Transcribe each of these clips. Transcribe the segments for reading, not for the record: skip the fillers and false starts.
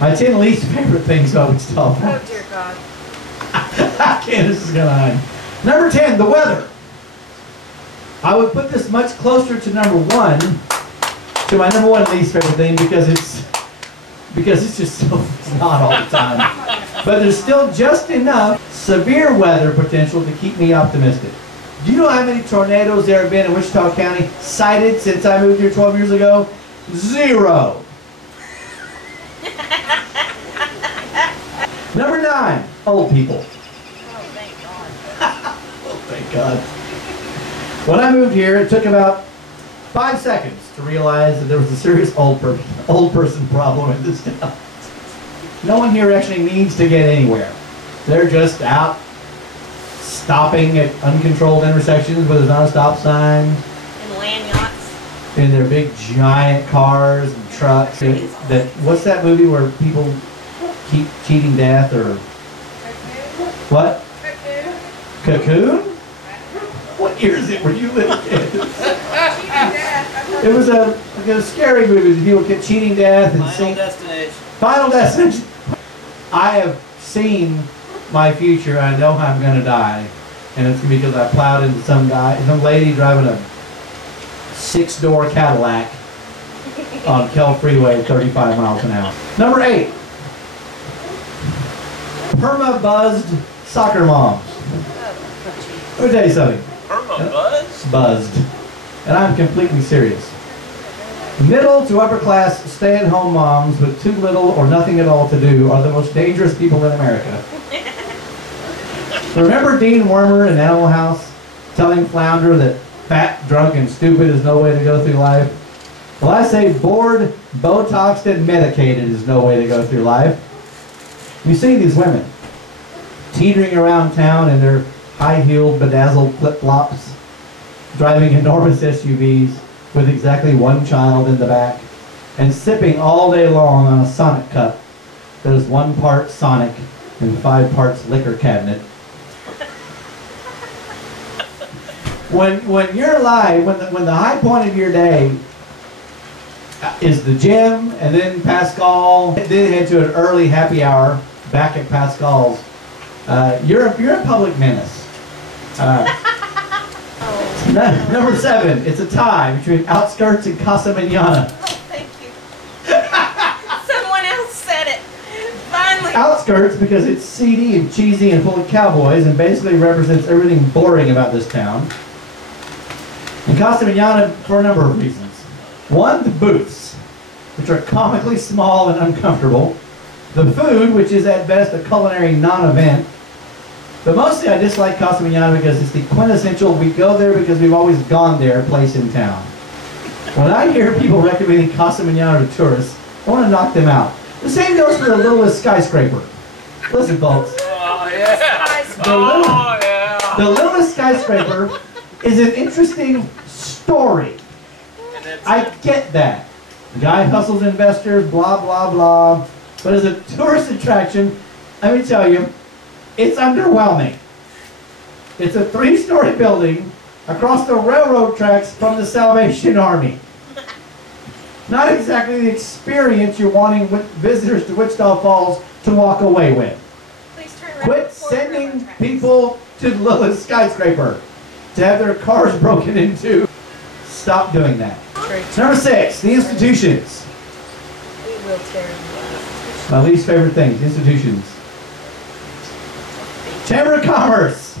My 10 least favorite things about Wichita Falls. Oh dear God. Candace is gonna hide. Number 10, the weather. I would put this much closer to number 1, to my number 1 least favorite thing, because it's just so, it's not all the time. But there's still just enough severe weather potential to keep me optimistic. Do you know how many tornadoes there have been in Wichita County cited since I moved here 12 years ago? 0. Number 9, old people. Oh, thank God. Oh, thank God. When I moved here, it took about 5 seconds to realize that there was a serious old person problem in this town. No one here actually needs to get anywhere. They're just out stopping at uncontrolled intersections where there's not a stop sign. And land yachts. In their big giant cars and trucks. What's that movie where people keep cheating death, or what? Cocoon? What year is it where you live, kids? It was like a scary movie. People kept cheating death and Final Destination. Final Destination. I have seen my future. I know how I'm going to die, and it's because I plowed into some lady driving a 6-door Cadillac on Kell Freeway at 35 miles an hour. Number 8. Perma-buzzed soccer moms. Let me tell you something. Perma-buzzed? Buzzed. And I'm completely serious. Middle to upper class stay-at-home moms with too little or nothing at all to do are the most dangerous people in America. Remember Dean Wormer in Animal House telling Flounder that fat, drunk, and stupid is no way to go through life? Well, I say bored, Botoxed, and medicated is no way to go through life. You see these women teetering around town in their high-heeled, bedazzled flip-flops, driving enormous SUVs with exactly 1 child in the back, and sipping all day long on a Sonic cup that is 1 part Sonic and 5 parts liquor cabinet. When you're alive, when the high point of your day is the gym, and then Pascal, then head to an early happy hour back at Pascal's, you're a public menace. Number 7, it's a tie between Outskirts and Casa Manana. Oh, thank you. Someone else said it. Finally. Outskirts because it's seedy and cheesy and full of cowboys and basically represents everything boring about this town. And Casa Manana for a number of reasons. 1, the booths, which are comically small and uncomfortable. The food, which is at best a culinary non-event. But mostly I dislike Casa Manana because it's the quintessential we go there because we've always gone there place in town. When I hear people recommending Casa Manana to tourists, I want to knock them out. The same goes for the littlest skyscraper. Listen, folks. Oh, yeah. The littlest skyscraper is an interesting story. I get that. The guy hustles investors, blah, blah, blah. But as a tourist attraction, let me tell you, it's underwhelming. It's a 3-story building across the railroad tracks from the Salvation Army. Not exactly the experience you're wanting visitors to Wichita Falls to walk away with. Please turn around. Quit sending people to the littlest skyscraper to have their cars broken into. Stop doing that. Number 6, the institutions. We will tear them. My least favorite things, institutions. Chamber of Commerce,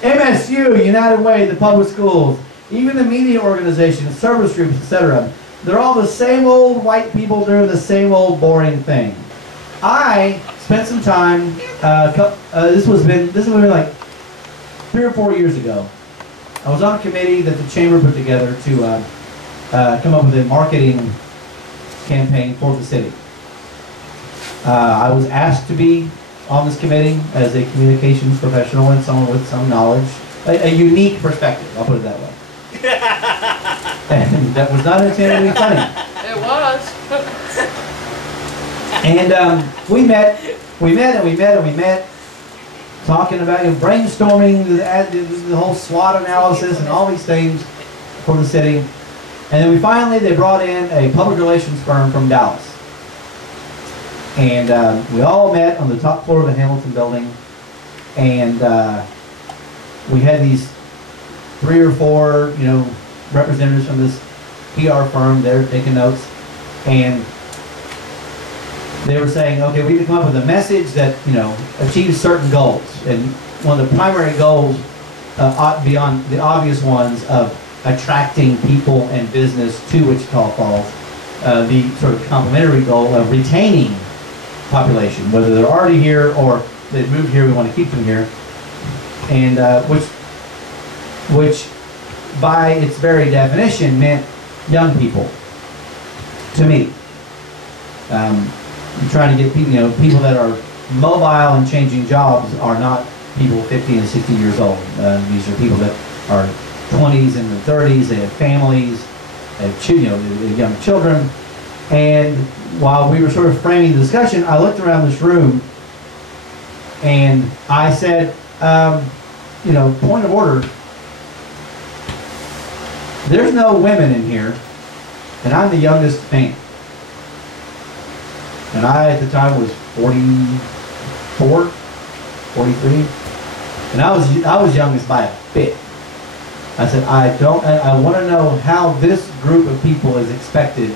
MSU, United Way, the public schools, even the media organizations, service groups, etc. They're all the same old white people doing the same old boring thing. I spent some time, this was like 3 or 4 years ago. I was on a committee that the chamber put together to come up with a marketing campaign for the city. I was asked to be on this committee as a communications professional and someone with some knowledge, a unique perspective, I'll put it that way. And that was not intended to be funny. It was. And we met, talking about, brainstorming the whole SWOT analysis and all these things for the city. And then they brought in a public relations firm from Dallas. And we all met on the top floor of the Hamilton building, and we had these 3 or 4, representatives from this PR firm there taking notes, and they were saying, okay, we need to come up with a message that, achieves certain goals. And one of the primary goals, beyond the obvious ones of attracting people and business to Wichita Falls, the sort of complementary goal of retaining population, whether they're already here or they've moved here, we want to keep them here. And which by its very definition meant young people to me. I'm trying to get people, people that are mobile and changing jobs are not people 50 and 60 years old. These are people that are 20s and 30s, they have families, they have young children. And while we were sort of framing the discussion, I looked around this room and I said, point of order, there's no women in here, and I'm the youngest man. And I, at the time, was 44, 43, and I was youngest by a bit. I said, I want to know how this group of people is expected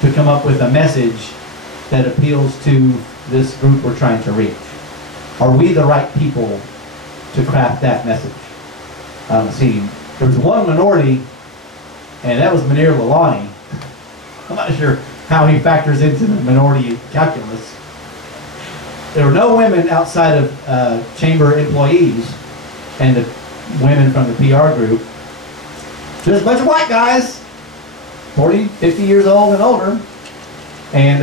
to come up with a message that appeals to this group we're trying to reach. Are we the right people to craft that message? See, there was one minority, and that was Munir Lalani. I'm not sure how he factors into the minority calculus. There were no women outside of chamber employees and the women from the PR group. Just a bunch of white guys, 40, 50 years old and older. And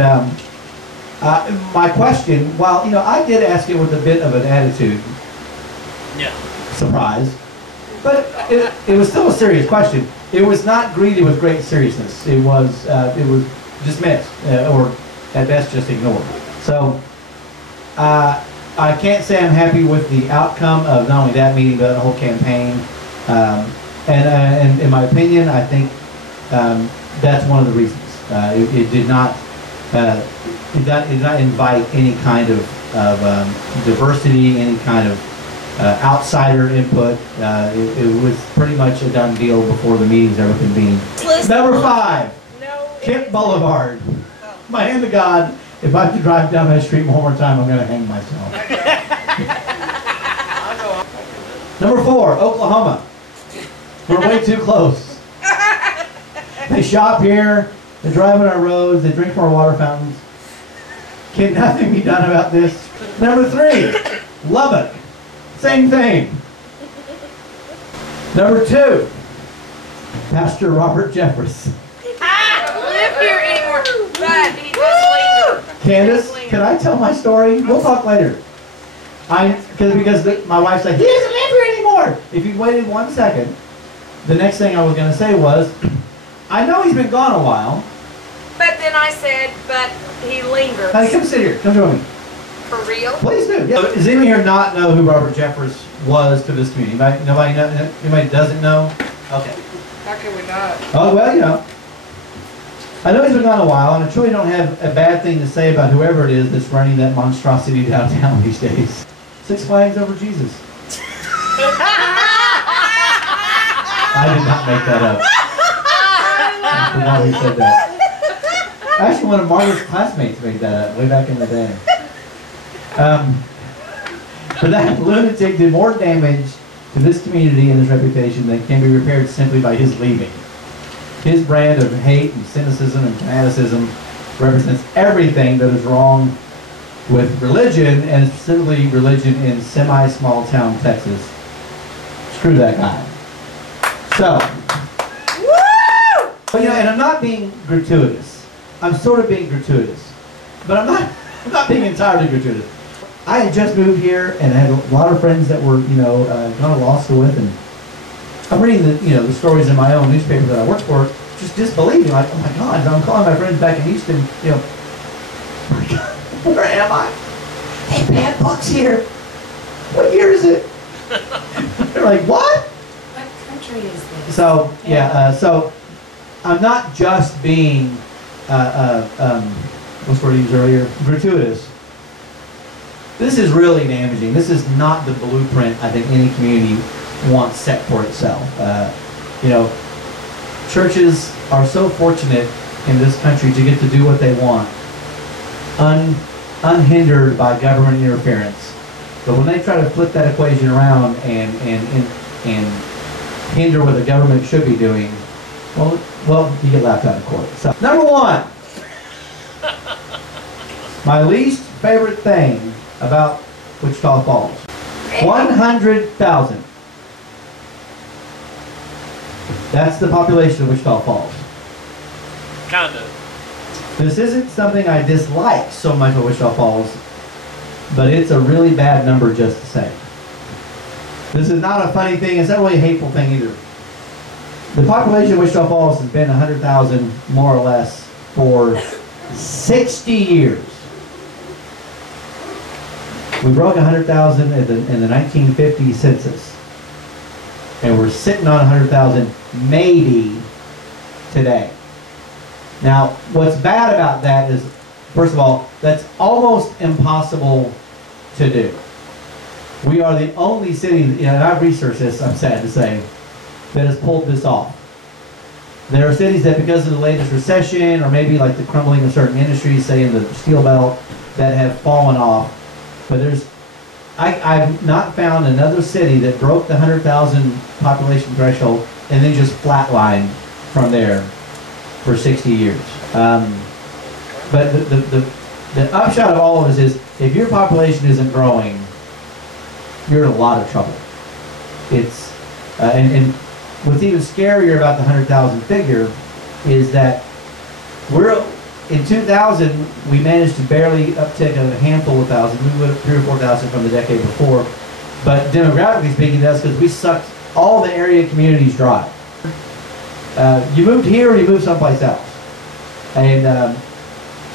my question, while I did ask it with a bit of an attitude, surprise, but it was still a serious question. It was not greeted with great seriousness. It was dismissed, or at best just ignored. So I can't say I'm happy with the outcome of not only that meeting but the whole campaign. And in my opinion, I think that's one of the reasons. It did not invite any kind of diversity, any kind of outsider input. It was pretty much a done deal before the meetings ever convened. Number 5, Kent Boulevard. My hand to God, if I have to drive down that street one more time, I'm going to hang myself. Number 4, Oklahoma. We're way too close. They shop here, they drive on our roads, they drink from our water fountains. Can nothing be done about this? Number 3, Lubbock. Same thing. Number 2, Pastor Robert Jeffress. Live here anymore, but he does linger. Candace, can I tell my story? We'll talk later. Because my wife's like, he doesn't live here anymore. If you waited 1 second, the next thing I was going to say was, I know he's been gone a while. But then I said, but he lingers. Honey, come sit here. Come join me. For real? Please do. Yeah. Does anyone here not know who Robert Jeffress was to this community? Anybody doesn't know? Okay. How can we not? Oh, well, I know he's been gone a while, and I truly don't have a bad thing to say about whoever it is that's running that monstrosity downtown these days. 6 Flags over Jesus. I did not make that up. I forgot who said that. Actually, one of Margaret's classmates made that up way back in the day. But that lunatic did more damage to this community and his reputation than can be repaired simply by his leaving. His brand of hate and cynicism and fanaticism represents everything that is wrong with religion, and specifically religion in semi-small town Texas. Screw that guy. So, but, and I'm not being gratuitous. I'm sort of being gratuitous, but I'm not being entirely gratuitous. I had just moved here and I had a lot of friends that were, gone to law school with, and I'm reading the stories in my own newspaper that I work for, just disbelieving, like, oh my God, I'm calling my friends back in Houston, where am I? Hey, bad books here. What year is it? They're like, what? What country is this? So, so I'm not just being what's the word I used earlier? Gratuitous. This is really damaging. This is not the blueprint I think any community wants set for itself. You know, churches are so fortunate in this country to get to do what they want, unhindered by government interference. But when they try to flip that equation around and hinder what the government should be doing, well, you get laughed out of court. So, number one, my least favorite thing about Wichita Falls. 100,000. That's the population of Wichita Falls. Kinda. This isn't something I dislike so much of Wichita Falls, but it's a really bad number just the same. This is not a funny thing, it's not really a hateful thing either. The population of Wichita Falls has been 100,000 more or less for 60 years. We broke 100,000 in the 1950 census. And we're sitting on 100,000 maybe today. Now, what's bad about that is, first of all, that's almost impossible to do. We are the only city, and I've researched this, I'm sad to say, that has pulled this off. There are cities that, because of the latest recession, or maybe like the crumbling of certain industries, say in the steel belt, that have fallen off. But I've not found another city that broke the 100,000 population threshold and then just flatlined from there for 60 years. But the upshot of all of this is, if your population isn't growing, you're in a lot of trouble. It's and what's even scarier about the 100,000 figure is that in 2000 we managed to barely uptick a handful of thousand. We went up 3,000 or 4,000 from the decade before, but demographically speaking, that's because we sucked all the area communities dry. You moved here, or you moved someplace else, and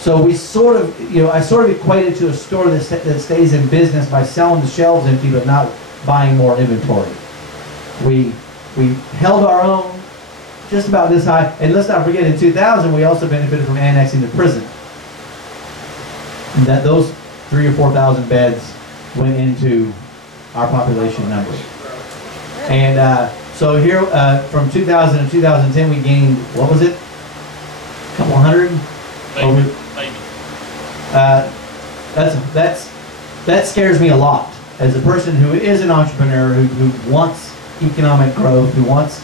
so we sort of, I sort of equated to a store that stays in business by selling the shelves empty but not buying more inventory. We held our own just about this high, and let's not forget, in 2000 we also benefited from annexing the prison. And that those 3,000 or 4,000 beds went into our population numbers. And so here, from 2000 to 2010, we gained, what was it? A couple hundred? Maybe. That scares me a lot. As a person who is an entrepreneur, who wants economic growth, who wants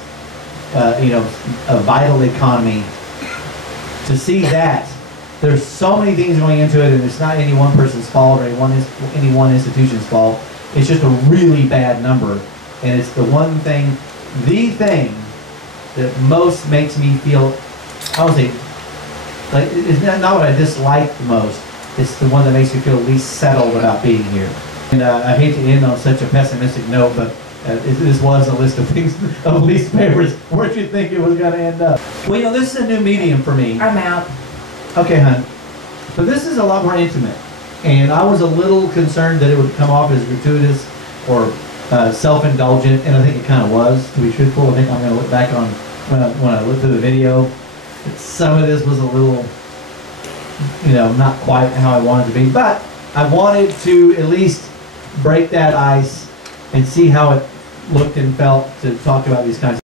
a vital economy, to see that there's so many things going into it, and it's not any one person's fault or any one institution's fault. It's just a really bad number, and it's the thing that most makes me feel, I would say, like, it's not what I dislike the most. It's the one that makes me feel least settled about being here. And I hate to end on such a pessimistic note, but this was a list of things, of least favorites. Where'd you think it was going to end up? Well, this is a new medium for me. I'm out. Okay, hon. So this is a lot more intimate. And I was a little concerned that it would come off as gratuitous or self-indulgent, and I think it kind of was, to be truthful. I think I'm going to look back on, when I look through the video, some of this was a little, not quite how I wanted it to be. But I wanted to at least break that ice and see how it looked and felt to talk about these kinds of